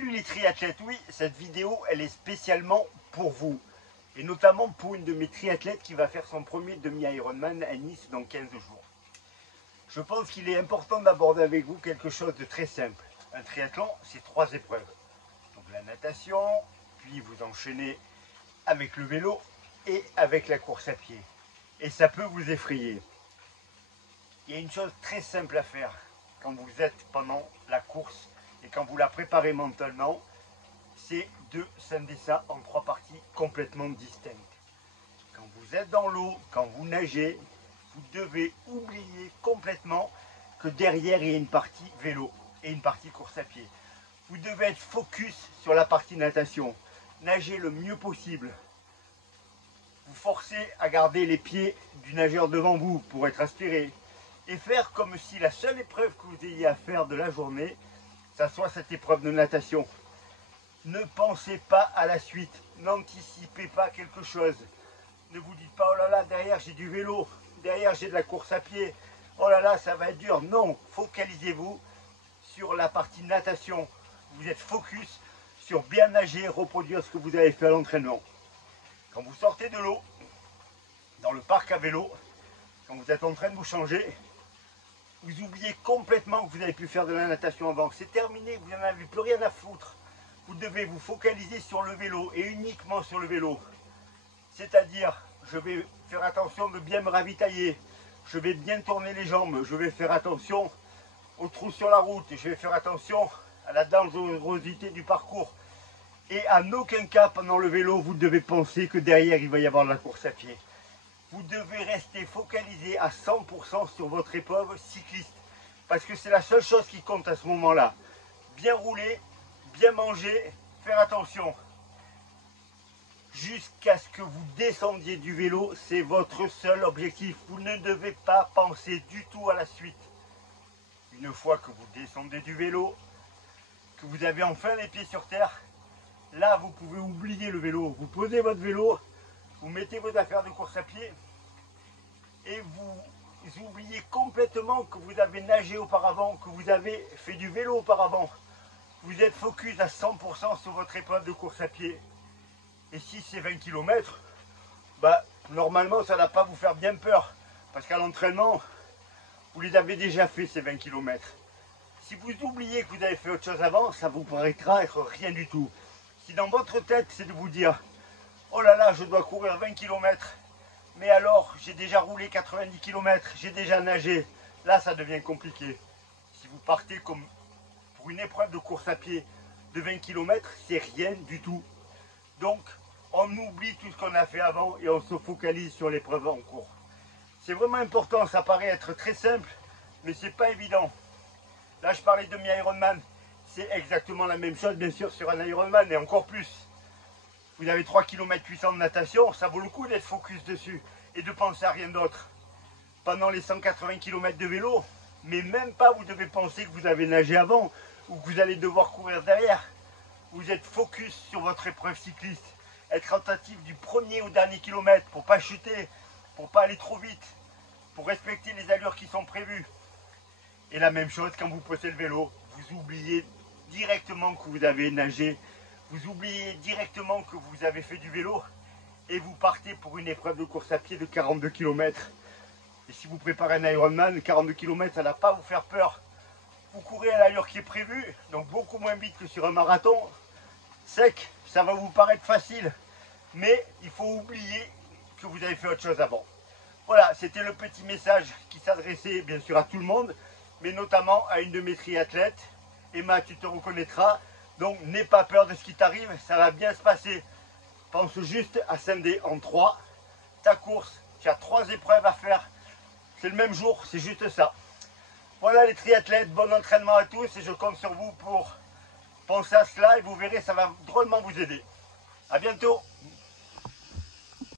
Salut les triathlètes, oui, cette vidéo elle est spécialement pour vous. Et notamment pour une de mes triathlètes qui va faire son premier demi-Ironman à Nice dans 15 jours. Je pense qu'il est important d'aborder avec vous quelque chose de très simple. Un triathlon, c'est 3 épreuves. Donc la natation, puis vous enchaînez avec le vélo et avec la course à pied. Et ça peut vous effrayer. Il y a une chose très simple à faire quand vous êtes pendant la course et quand vous la préparez mentalement, c'est de scinder ça en 3 parties complètement distinctes. Quand vous êtes dans l'eau, quand vous nagez, vous devez oublier complètement que derrière il y a une partie vélo et une partie course à pied. Vous devez être focus sur la partie natation, nager le mieux possible. Vous forcez à garder les pieds du nageur devant vous pour être aspiré et faire comme si la seule épreuve que vous ayez à faire de la journée, ça soit cette épreuve de natation. Ne pensez pas à la suite, n'anticipez pas quelque chose. Ne vous dites pas, oh là là, derrière j'ai du vélo, derrière j'ai de la course à pied, oh là là, ça va être dur. Non, focalisez-vous sur la partie natation. Vous êtes focus sur bien nager, reproduire ce que vous avez fait à l'entraînement. Quand vous sortez de l'eau, dans le parc à vélo, quand vous êtes en train de vous changer, vous oubliez complètement que vous avez pu faire de la natation avant. C'est terminé, vous n'en avez plus rien à foutre. Vous devez vous focaliser sur le vélo et uniquement sur le vélo. C'est-à-dire, je vais faire attention de bien me ravitailler. Je vais bien tourner les jambes. Je vais faire attention aux trous sur la route. Je vais faire attention à la dangerosité du parcours. Et en aucun cas, pendant le vélo, vous devez penser que derrière, il va y avoir de la course à pied. Vous devez rester focalisé à 100% sur votre épreuve cycliste. Parce que c'est la seule chose qui compte à ce moment-là. Bien rouler, bien manger, faire attention. Jusqu'à ce que vous descendiez du vélo, c'est votre seul objectif. Vous ne devez pas penser du tout à la suite. Une fois que vous descendez du vélo, que vous avez enfin les pieds sur terre, là vous pouvez oublier le vélo. Vous posez votre vélo, vous mettez vos affaires de course à pied et vous oubliez complètement que vous avez nagé auparavant, que vous avez fait du vélo auparavant. Vous êtes focus à 100% sur votre épreuve de course à pied. Et si c'est 20 km, bah, normalement ça ne va pas vous faire bien peur. Parce qu'à l'entraînement, vous les avez déjà fait ces 20 km. Si vous oubliez que vous avez fait autre chose avant, ça vous paraîtra être rien du tout. Si dans votre tête c'est de vous dire, oh là là, je dois courir 20 km, mais alors j'ai déjà roulé 90 km, j'ai déjà nagé, là ça devient compliqué. Si vous partez comme pour une épreuve de course à pied de 20 km, c'est rien du tout. Donc on oublie tout ce qu'on a fait avant et on se focalise sur l'épreuve en cours. C'est vraiment important, ça paraît être très simple, mais c'est pas évident. Là je parlais de demi-Ironman, c'est exactement la même chose bien sûr sur un Ironman et encore plus. Vous avez 3 km 800 de natation, ça vaut le coup d'être focus dessus et de penser à rien d'autre. Pendant les 180 km de vélo, mais même pas vous devez penser que vous avez nagé avant ou que vous allez devoir courir derrière. Vous êtes focus sur votre épreuve cycliste. Être attentif du premier au dernier kilomètre pour ne pas chuter, pour ne pas aller trop vite, pour respecter les allures qui sont prévues. Et la même chose quand vous posez le vélo, vous oubliez directement que vous avez nagé. Vous oubliez directement que vous avez fait du vélo et vous partez pour une épreuve de course à pied de 42 km. Et si vous préparez un Ironman, 42 km, ça ne va pas vous faire peur. Vous courez à l'allure qui est prévue, donc beaucoup moins vite que sur un marathon. Sec, ça va vous paraître facile, mais il faut oublier que vous avez fait autre chose avant. Voilà, c'était le petit message qui s'adressait bien sûr à tout le monde, mais notamment à une de mes triathlètes. Emma, tu te reconnaîtras. Donc n'aie pas peur de ce qui t'arrive, ça va bien se passer. Pense juste à scinder en 3. Ta course, tu as 3 épreuves à faire. C'est le même jour, c'est juste ça. Voilà les triathlètes, bon entraînement à tous et je compte sur vous pour penser à cela et vous verrez, ça va drôlement vous aider. À bientôt.